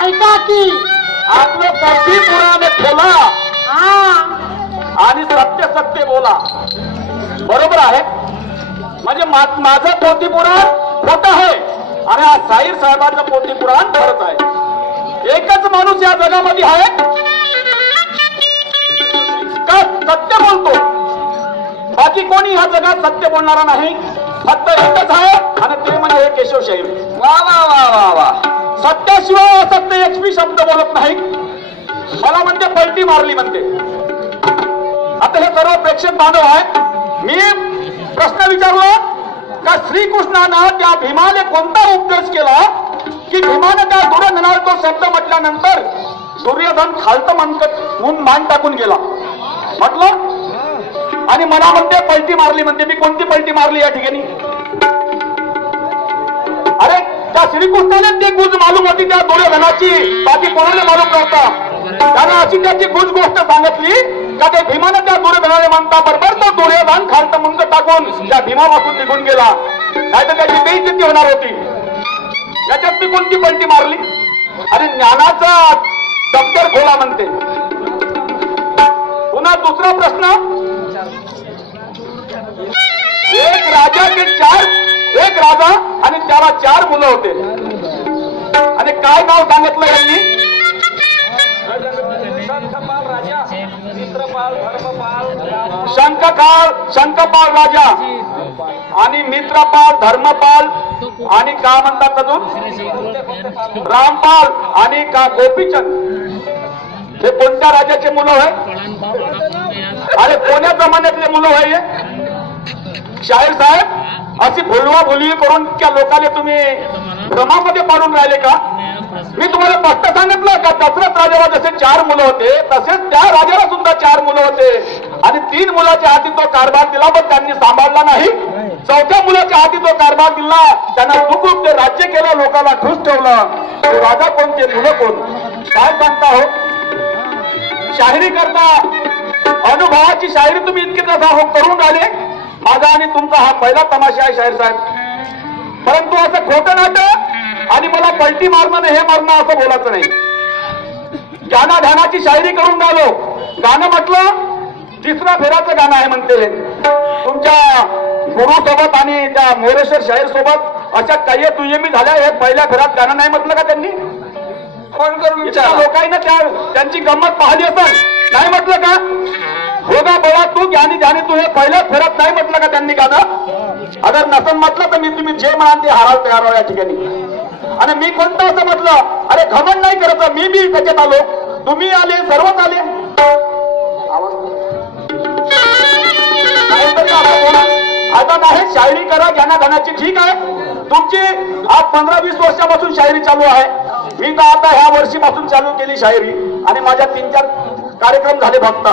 ऐका की आपलं पोटी पुराणे खोला आणि सत्य सत्य बोला. बरोबर आहे. म्हणजे माझं पोटी पुराण खोटं आहे आणि हा साईर साहेबांचं पोटी पुराण खरंच आहे. एकच माणूस या जगामध्ये आहे का सत्य बोलतो. बाकी कोणी ह्या जगात सत्य बोलणारा नाही. फक्त एकच आहे आणि ते म्हणजे हे केशव शाहीर. वा वा वा वा वा. सत्याशिवाय असत्य एक शब्द बोलत नाही. मला म्हणते पलटी मारली म्हणते. आता हे सर्व प्रेक्षक बांधव आहे. मी प्रश्न विचारला का श्रीकृष्णानं त्या भीमाने कोणता उपदेश केला की भीमाने त्या दुर्योधनाला तो शब्द म्हटल्यानंतर दुर्योधन खालतं म्हणून मान टाकून गेला म्हटलं. आणि मला म्हणते पलटी मारली म्हणते. मी कोणती पलटी मारली या ठिकाणी? अरे त्या श्रीकृष्णाने ती गुज मालूम होती त्या दुर्योधनाची. बाकी कोणाला मालूम नव्हता. त्यानं अशी त्याची गुज गोष्ट सांगितली का ते भीमानं त्या दुर्योधनाने म्हणता बरोबर तो दुर्योधन खालतं मुंग टाकून त्या भीमापासून निघून गेला. नाही तर त्याची बेइज्जती होणार होती. याच्यात मी कोणती पलटी मारली? अरे ज्ञानाचा दप्तर खोला म्हणते. पुन्हा दुसरा प्रश्न. एक राजा आणि त्याला 4 मुलं होते. आणि काय नाव सांगितलं यांनी? शंखपाल राजा आणि मित्रपाल, धर्मपाल आणि का म्हणतात अजून रामपाल आणि का गोपीचंद. हे कोणत्या राजाचे मुलं आहे? अरे कोण्या जमान्यातले मुलं आहे? शाहीर साहेब अशी भुलवा भुलवी करून त्या लोकांना तुम्ही भ्रमामध्ये पाडून राहिले का? मी तुम्हाला स्पष्ट सांगितलं का दशरथ राजाला जसे 4 मुलं होते तसेच त्या राजाला सुद्धा 4 मुलं होते. आणि 3 मुलाच्या हाती तो कारभार दिला पण त्यांनी सांभाळला नाही. 4थ्या मुलाच्या हाती तो कारभार दिला. त्यांना सुखरूप ते राज्य केलं, लोकांना खुश ठेवलं. तो राजा कोण, ते मुलं कोण? काय सांगता हो? शाहिरी करता अनुभवाची शाहिरी तुम्ही इतकी तसा हो करून राहिले. माझा आणि तुमचा हा पहिला तमाशा आहे शाहीर साहेब. परंतु असं खोटं नाटक आणि मला पलटी मारणं हे मारणं असं बोलायचं नाही. ध्यानाची शायरी करून राहिलो. गाणं म्हटलं 3रा फेराचं गाणं आहे म्हणते. तुमच्या गुरु सोबत आणि त्या मोरेश्वर शाहीर सोबत अशा काही तुयमी झाल्या. हे पहिल्या फेरात गाणं नाही म्हटलं का त्यांनी? फोन करून लोकांना त्यांची गंमत पाहिली असेल. नाही म्हटलं का? होगा बोला तू ज्ञानी ज्ञानी तू हे पहिल्याच फेरात नाही म्हटलं का त्यांनी गाणं? अगर नसन म्हटलं तर मी तुम्ही जे म्हणाल ते हारायला तयार आहो या ठिकाणी. आणि मी कोणतं असं म्हटलं? अरे घमंड नाही करायचं. मी बी त्याच्यात आलो, तुम्ही आले, सर्वच आले. आता नाही शायरी करा ज्ञानाची. ठीक आहे तुमची आज 15-20 वर्षापासून शायरी चालू आहे. मी तर आता ह्या वर्षीपासून चालू केली शायरी आणि माझ्या 3-4 कार्यक्रम झाले फक्त.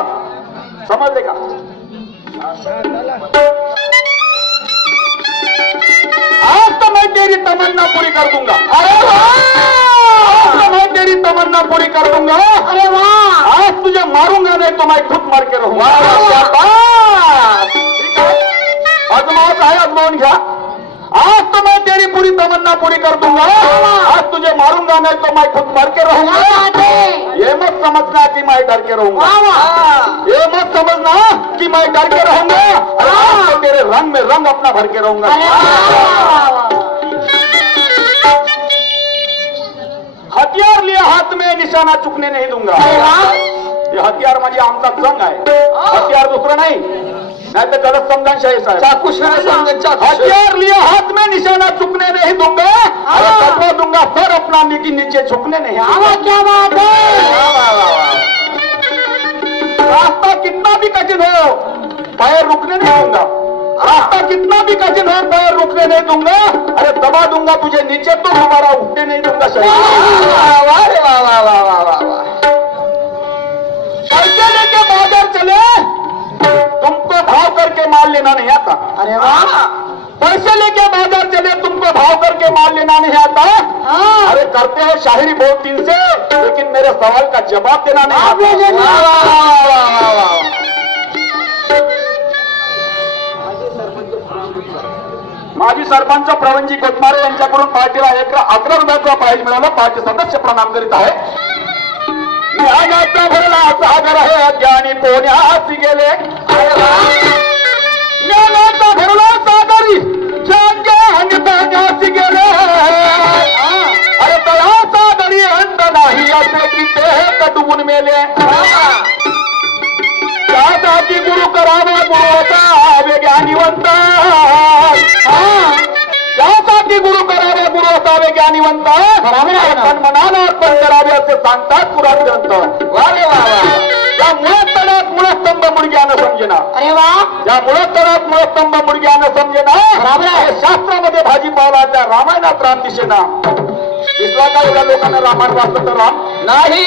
समजले का? आज तो मैं तेरी तमन्ना पूरी कर दूंगा. अरे वाह! आज मैं तेरी तमन्ना पूरी कर दूंगा. अरे वाह! आज तुझे मारूंगा नहीं तो मैं खुद मर के रहूंगा. ठीक आहे, आजमावत आहे, आजमावून घ्या. आज तो मैं तेरी पूरी तमन्ना पूरी कर दूंगा. आज तुझे मारूंगा नहीं तो मैं खुद मर के रहूंगा. ये मत समझना कि मैं डर के रहूंगा. ये मत समझना कि मैं डर के रहूंगा. आज तो तेरे रंग में रंग अपना भर के रहूंगा. हथियार लिया हाथ में निशाना चुकने नहीं दूंगा. ये हथियार म्हणजे आमचा जंग आहे. हथियार दुसरं नाही. नहीं तो गलत समझा शाहीर साहब. हथियार लिया हाथ में निशाना चुकने नहीं दूंगा. कटवा दूंगा सर अपना लेकिन नीचे झुकने नहीं. क्या बात है. रास्ता कितना भी कठिन हो पैर रुकने नहीं दूंगा. रास्ता कितना भी कठिन हो पैर रुकने नहीं दूंगा. अरे दबा दूंगा तुझे नीचे तो हमारा उठने नहीं दूंगा. पैसे लेके बाजार चले तुमको भाव करके माल लेना नहीं आता. अरे वाह! पैसे लेके बाजार चले तुमको भाव करके माल लेना नहीं आता. अरे करते हो शायरी बहुत दिन से लेकिन मेरे सवाल का जवाब देना नहीं आता. माजी सरपंच प्रवीणजी कोतमारे यांच्याकडून पार्टीला 11 रुपयाचा प्राईज मिळाला. पार्टी सदस्य प्रणाम करीत आहे. ज्ञानाचा भरला सागर आहे ज्ञानी पोहण्यास गेले. ज्ञानाचा भरला सागरी ज्ञान पोहण्यास गेले. अरे तळा सागरी अंत नाही असे की ते डुबून मेले. त्यासाठी गुरु करावा गुरु असावे ज्ञानीवंत. त्यासाठी गुरु करावे गुरु असावे ज्ञानीवंत. मनाला अर्पण करावे असे सांगतात पुराण ग्रंथ. वारे वा या मुळात तळात मुळस्तंभ मुडग्यानं समजेना. अरे वा या मुळात तळात मुळस्तंभ मुडग्यानं समजेना. शास्त्रामध्ये भाजीपाला त्या रामायणात राम दिसेना. दिसला का एवढ्या लोकांना रामायण वाचलं तर राम नाही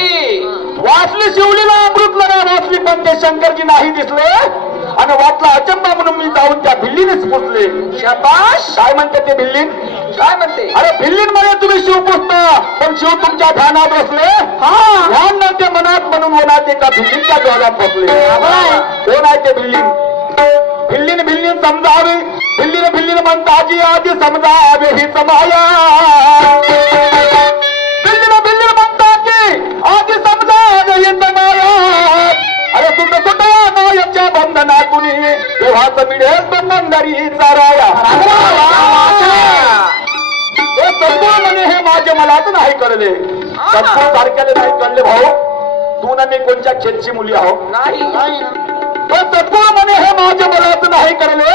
वाचली. शिवलीला अमृतला वाचली पण ते शंकरजी नाही दिसले. आणि वाटला अचंबा म्हणून मी जाऊन त्या भिल्लीनेच पुसले. शाबाश. काय म्हणते ते भिल्लीन? काय म्हणते? अरे भिल्लीन मध्ये तुम्ही शिव पुसता पण शिव तुमच्या ध्यानात बसले. ध्यान नव्हते मनात म्हणून होणार एका भिल्लीनच्या डोळ्यात बसले. कोण आहे ते भिल्लीन? भिल्लीन भिल्लीन समजावे. भिल्लीन भिल्लीन म्हणताजी आधी समजावे ही समाया. भिल्लीन भिल्लीन म्हणताजी आधी समजावे ही समाया. अरे सुट सुटया नायच्या बंधनातून तेव्हाच मिळेल बंधनदारी चाराया. हे तत्व म्हणे हे माझे मलाच नाही कळले. तत्व सारख्याले नाही कळले भाऊ. तू ना मी कोणत्या खेळची मुली आहो नाही. तो तत्व म्हणे हे माझे मलाच नाही कळले.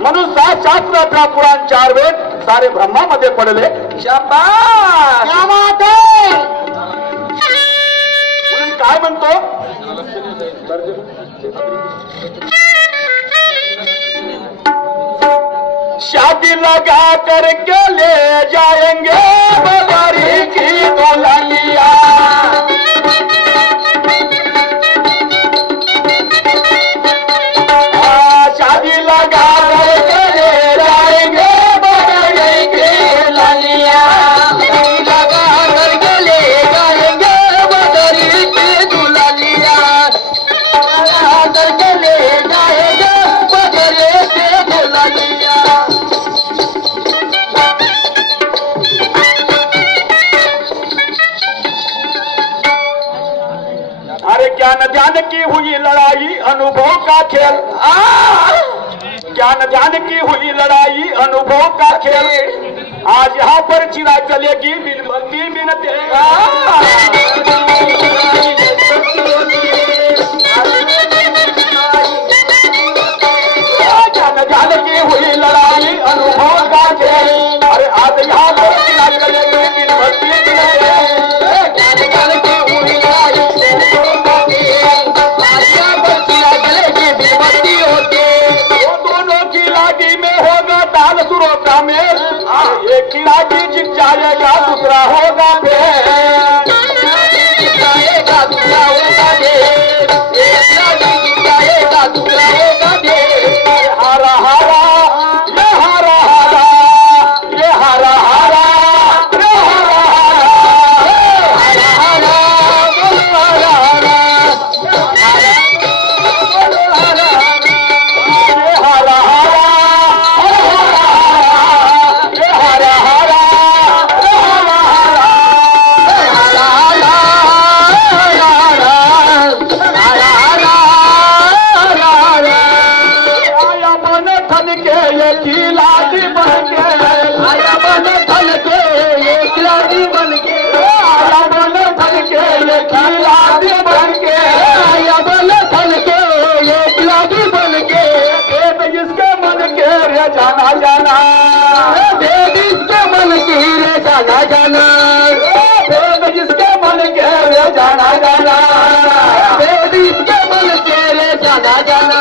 म्हणून 7 शास्त्र 18 पुराण 4 वेद सारे ब्रह्मामध्ये पडले. शाबाश. क्या बात है. म्हणून काय म्हणतो? शादी लगा करके ले जाएंगे बजारी की दुल्हनिया. शादी लगा करके ले जाएंगे बजारी की दुल्हनिया. लगा करके ले जाएंगे बदरी की दुल्हनिया. लगा करके ले जाएंगे बदरी की दुल्हनिया. अरे ज्ञान ध्यान की हुई लड़ाई अनुभव का खेल. ज्ञान ध्यान की हुई लड़ाई अनुभव का खेल. आज यहाँ पर चिरा चलेगी बिन बंदी बिन तेल. ज्ञान ध्यान की हुई लड़ाई अनुभव का खेल. अरे आज यहाँ पर चिरा चलेगी बिन बंदी बिन तेल. ज्ञान ज्ञान की हुई लड़ाई अनुभव का खेल. आज यहाँ पर चिरा चलेगी बिन बंदी होती. वो दोनों की लागी में होगा ताल सुरों का मेल. एक की लागी जीत जाएगा दूसरा होगा फेल. जाएगा दूसरा होगा ढेर. एक लागी जीत जाएगा दूसरा होगा ढेर. हारा हारा ये हारा हारा ये हारा हारा ये हारा हारा ये हारा हारा ये हारा हारा ये हारा आया बन थन के ये खिलाड़ी बन के. आया बन थल के ये खिलाड़ी बन के. आया बन थन के ये खिलाड़ी बन के. आया बन थल के ये खिलाड़ी बन के. खेत जिसके मन के रे जाना जाना. भेद इसके मन की रे जाना जाना. खेत जिसके मन के रे जाना जाना. भेद इसके मन के रे जाना जाना.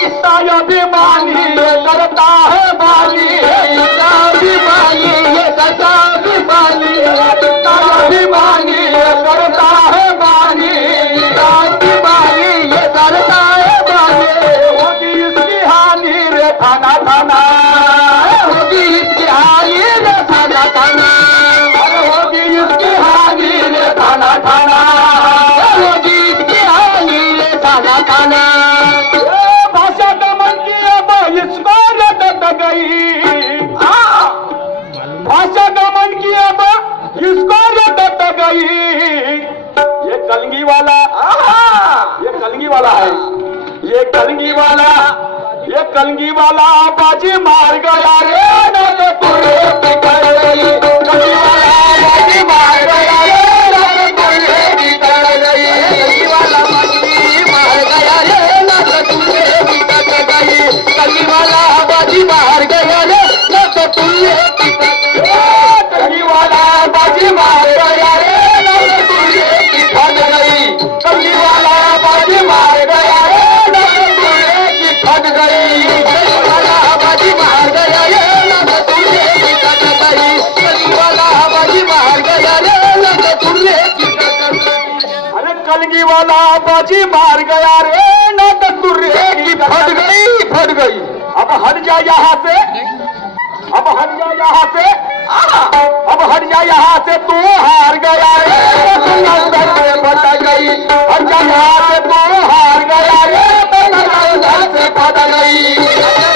कितना अभिमानी ये करता है बानी. अभिमानी ये करता अभिमानी. कितना अभिमानी ये करता है बानी. अभिमानी ये करता है बानी. होगी इसकी हानि रे थाना थाना. होगी इसकी हानि रे थाना थाना. अरे होगी इसकी हानि रे थाना थाना. होगी इसकी हानि रे थाना थाना. भाषा दमन की अब इसको रटत गई. वाला, आहा! ये कलगी वाला है, ये कलगी वाला, ये कलगी वाला बाजी मार गया रे ना तो तुरे बिगड़ गई। कलगी वाला बाजी मार गया रे ना तो तुरे बिगड़ गई। कलगी वाला बाजी मार गया रे ना तो तुझे बिगड़ गई। कलगी वाला बाजी मार गया रे ना तो तुझे कलगी वाला बाजी मार गया रे ना तो तुरे बिगड़ गई। कलगी वाला बाजी मार गया रे ना तो तुरे बिगड़ गई। कलगी वाला बाजी मार गया रे ना तो तुझे बिगड़ गई। कलगी वाला बाजी मार गया रे ना तो तुझे बिगड़ गई। अरे कलगी वाला बाजी मार गया रे ना तो तुरे फट गई, फट गई। अब हट जा यहाँ से, अब हट जा यहाँ से, अब हट जा यहाँ से, तू हार गया